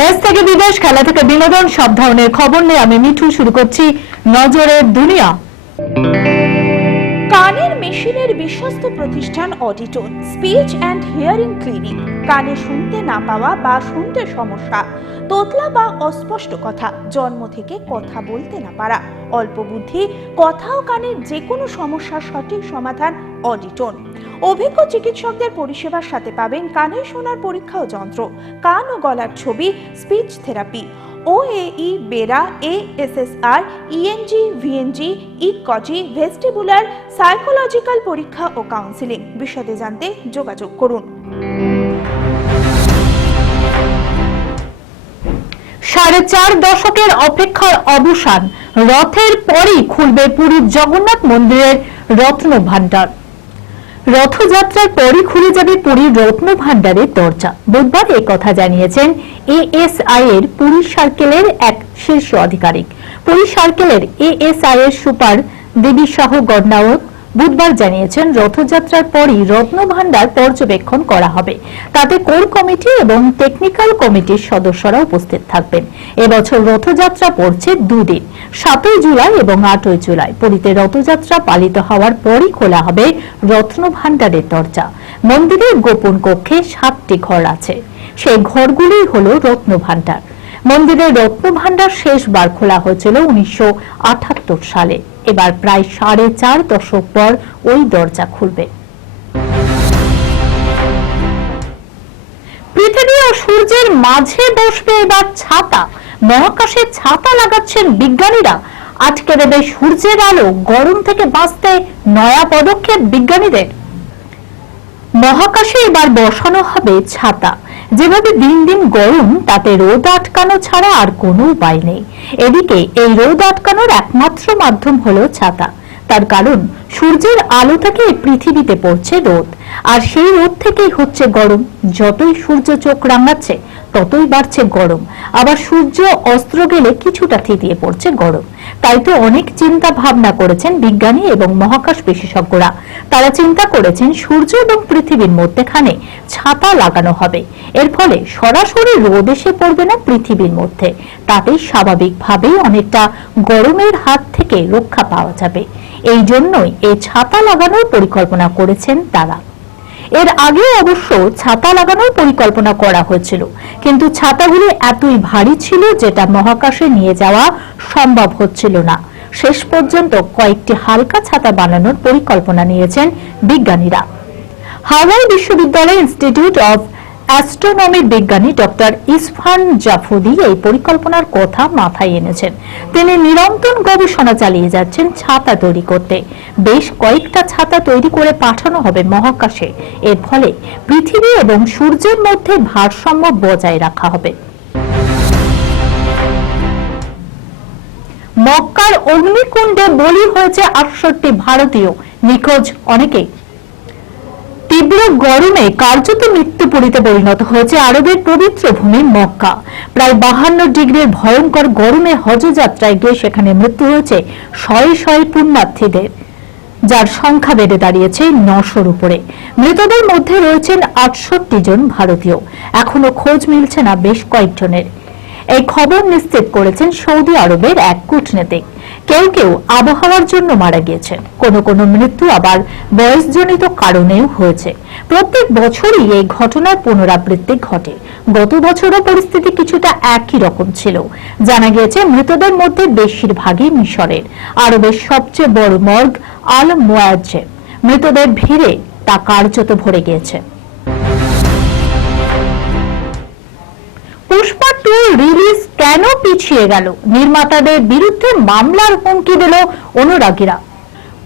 দেশ থেকে বিদেশ, খেলা থেকে বিনোদন, সব ধরনের খবর নিয়ে আমি মিঠু শুরু করছি নজরের দুনিয়া। কানের মেশিনের বিশ্বস্ত প্রতিষ্ঠান অডিটন স্পিচ অ্যান্ড হিয়ারিং ক্লিনিক। কানে শুনতে না পাওয়া বা শুনতে সমস্যা, তোতলা বা অস্পষ্ট কথা, জন্ম থেকে কথা বলতে না পারা, অল্প বুদ্ধি, কথা ও কানের যে কোনো সমস্যার সঠিক সমাধান অডিটন। অভিজ্ঞ চিকিৎসকদের পরিষেবার সাথে পাবেন কানে শোনার পরীক্ষা ও যন্ত্র, কান ও গলার ছবি, speech therapy, OAE, BERA, ASSR, ENG, VNG, ইকজি, ভেস্টিবুলার, সাইকোলজিক্যাল পরীক্ষা ও কাউন্সিলিং। বিশদে জানতে যোগাযোগ করুন। 4.5 দশকের অপেক্ষার অবসান, রথের পরই খুলবে পুরীর জগন্নাথ মন্দিরের রত্ন ভাণ্ডার। রথযাত্রার পরই খুলে যাবে পুরীর রত্ন ভাণ্ডারের দরজা। বুধবার এই কথা জানিয়েছেন ASI এর পুরী সার্কেলের এক শীর্ষ আধিকারিক। পুরী সার্কেলের ASI এর সুপার দেবী শাহ গণনায়ক বুধবার জানিয়েছেন, রথযাত্রার পরই রত্ন ভাণ্ডার পর্যবেক্ষণ করা হবে। তাতে কোর কমিটি এবং টেকনিক্যাল কমিটির সদস্যরা উপস্থিত থাকবেন। এবছর রথযাত্রা পড়ছে দুদিন, 7 জুলাই এবং 8 জুলাই। পুরীতে রথযাত্রা পালিত হওয়ার পরই খোলা হবে রত্ন ভাণ্ডারের দরজা। মন্দিরের গোপন কক্ষে 7টি ঘর আছে, সেই ঘরগুলোই হলো রত্ন ভাণ্ডার। মন্দিরের রত্ন ভাণ্ডার শেষবার খোলা হয়েছিল 1978 সালে। এবার প্রায় 4.5 দশক পর ওই দরজা খুলবে। পৃথিবী ও সূর্যের মাঝে বসবে এবার ছাতা। মহাকাশে ছাতা লাগাচ্ছেন বিজ্ঞানীরা। আটকে দেবে সূর্যের আলো, গরম থেকে বাঁচতে নয়া পদক্ষেপ বিজ্ঞানীদের। মহাকাশে এবার বসানো হবে ছাতা। যেভাবে দিন দিন গরম, তাতে রোদ আটকানো ছাড়া আর কোনো উপায় নেই। এদিকে এই রোদ আটকানোর একমাত্র মাধ্যম হলো ছাতা। তার কারণ, সূর্যের আলো থেকে পৃথিবীতে পড়ছে রোদ, আর সেই রোদ থেকেই হচ্ছে গরম। যতই সূর্য চোখ রাঙাচ্ছে ততই বাড়ছে গরম, আবার সূর্য অস্ত্র গেলে কিছুটা থিতিয়ে পড়ছে গরম। তাই তো অনেক চিন্তা ভাবনা করেছেন বিজ্ঞানী এবং মহাকাশ বিশেষজ্ঞরা। তারা চিন্তা করেছেন সূর্য এবং পৃথিবীর মধ্যেখানে ছাতা লাগানো হবে। এর ফলে সরাসরি রোদ এসে পড়বে না পৃথিবীর মধ্যে। তাতে স্বাভাবিকভাবেই অনেকটা গরমের হাত থেকে রক্ষা পাওয়া যাবে। এই জন্যই এই ছাতা লাগানোর পরিকল্পনা করেছেন তারা। এর আগে অবশ্য ছাতা লাগানোর পরিকল্পনা করা হয়েছিল, কিন্তু ছাতাগুলি এতই ভারী ছিল যেটা মহাকাশে নিয়ে যাওয়া সম্ভব হচ্ছিল না। শেষ পর্যন্ত কয়েকটি হালকা ছাতা বানানোর পরিকল্পনা নিয়েছেন বিজ্ঞানীরা। হাওয়াই বিশ্ববিদ্যালয় ইনস্টিটিউট অফ অ্যাস্ট্রোনমির বিজ্ঞানী ডক্টর ইসফান জাফুদি এই পরিকল্পনার কথা মাথায় এনেছেন। তিনি নিরন্তর গবেষণা চালিয়ে যাচ্ছেন ছাতা তৈরি করতে। বেশ কয়েকটা ছাতা তৈরি করে পাঠানো হবে মহাকাশে। এর ফলে পৃথিবী এবং সূর্যের মধ্যে ভারসাম্য বজায় রাখা হবে। মক্কার অগ্নিকুণ্ডে বলি হয়েছে 68 ভারতীয়, নিখোঁজ অনেকেই। তীব্র গরমে কার্যত মৃত্যুপুরীতে পরিণত হয়েছে আরবের পবিত্র ভূমি মক্কা। প্রায় 52 ডিগ্রির ভয়ঙ্কর গরমে হজযাত্রায় গিয়ে সেখানে মৃত্যু হয়েছে শয়ে শয়ে পুণ্যার্থীদের, যার সংখ্যা বেড়ে দাঁড়িয়েছে 900-র উপরে। মৃতদের মধ্যে রয়েছেন 68 জন ভারতীয়। এখনো খোঁজ মিলছে না বেশ কয়েকজনের। এই খবর নিশ্চিত করেছেন সৌদি আরবের এক কূটনীতিক। কেউ কেউ আবহাওয়ার জন্য মারা গিয়েছেন, কোনো মৃত্যু আবার বয়সজনিত কারণেও হয়েছে। প্রত্যেক বছরই এই ঘটনার পুনরাবৃত্তি ঘটে। গত বছরও পরিস্থিতি কিছুটা একই রকম ছিল। জানা গিয়েছে মৃতদের মধ্যে বেশিরভাগই মিশরের। আরবের সবচেয়ে বড় মর্গ আল মুয়াজ্জেম, মৃতদের ভিড়ে তা কার্যত ভরে গিয়েছে। পুষ্পা 2 রিলিজ কেন পিছিয়ে গেল? নির্মাতাদের বিরুদ্ধে মামলার হুমকি দিল অনুরাগীরা।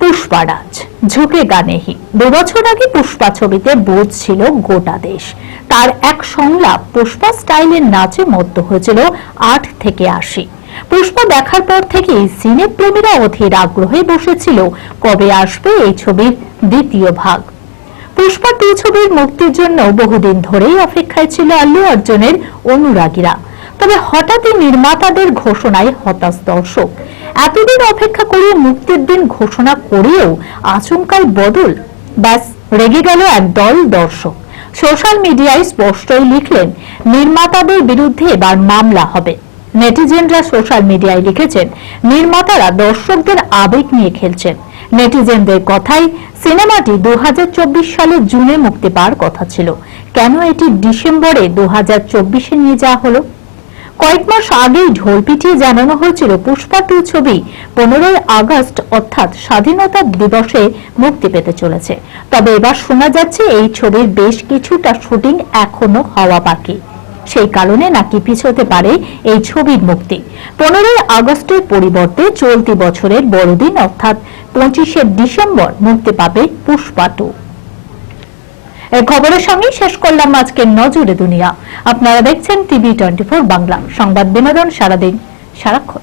পুষ্পারাজ ঝুঁকে গানেহি। 2 বছর আগে পুষ্পা ছবিতে বোঝ ছিল গোটা দেশ। তার এক সংলাপ পুষ্পা স্টাইলের নাচে মত্ত হয়েছিল 8 থেকে 80। পুষ্পা দেখার পর থেকেই সিনেপ্রেমীরা অধীর আগ্রহে বসেছিল কবে আসবে এই ছবির দ্বিতীয় ভাগ। পুষ্পা 2 ছবির মুক্তির জন্য বহুদিন ধরেই অপেক্ষায় ছিল আল্লু অর্জুনের অনুরাগীরা। তবে হঠাৎই নির্মাতাদের ঘোষণায় হতাশ দর্শক। এতদিন অপেক্ষা করে মুক্তির দিন ঘোষণা করেও আচমকাই বদল। ব্যাস রেগে গেল একদল দর্শক। সোশ্যাল মিডিয়ায় স্পষ্টই লিখলেন নির্মাতাদের বিরুদ্ধে এবার মামলা হবে। নেটিজেনরা সোশ্যাল মিডিয়ায় লিখেছেন নির্মাতারা দর্শকদের আবেগ নিয়ে খেলছেন। নেটিজেনদের কথাই সিনেমাটি 2024 সালের জুনে মুক্তি পাওয়ার কথা ছিল, কেন এটি ডিসেম্বরে 2024-এ নিয়ে যাওয়া হলো? কয়েক মাস আগেই ঢোল পিটিয়ে জানানো হয়েছিল পুষ্পা 2 ছবি 15ই আগস্ট অর্থাৎ স্বাধীনতা দিবসে মুক্তি পেতে চলেছে। তবে এবার শোনা যাচ্ছে এই ছবির বেশ কিছুটা শুটিং এখনো হওয়া বাকি, সেই কারণে নাকি পিছোতে পারে এই ছবির মুক্তি। 15ই আগস্টের পরিবর্তে চলতি বছরের বড়দিন অর্থাৎ 25শে ডিসেম্বর মুক্তি পাবে পুষ্পা 2। এই খবরের সঙ্গে শেষ করলাম আজকের নজরে দুনিয়া। আপনারা দেখছেন টিভি 24 বাংলা, সংবাদ বিনোদন সারাদিন সারাক্ষণ।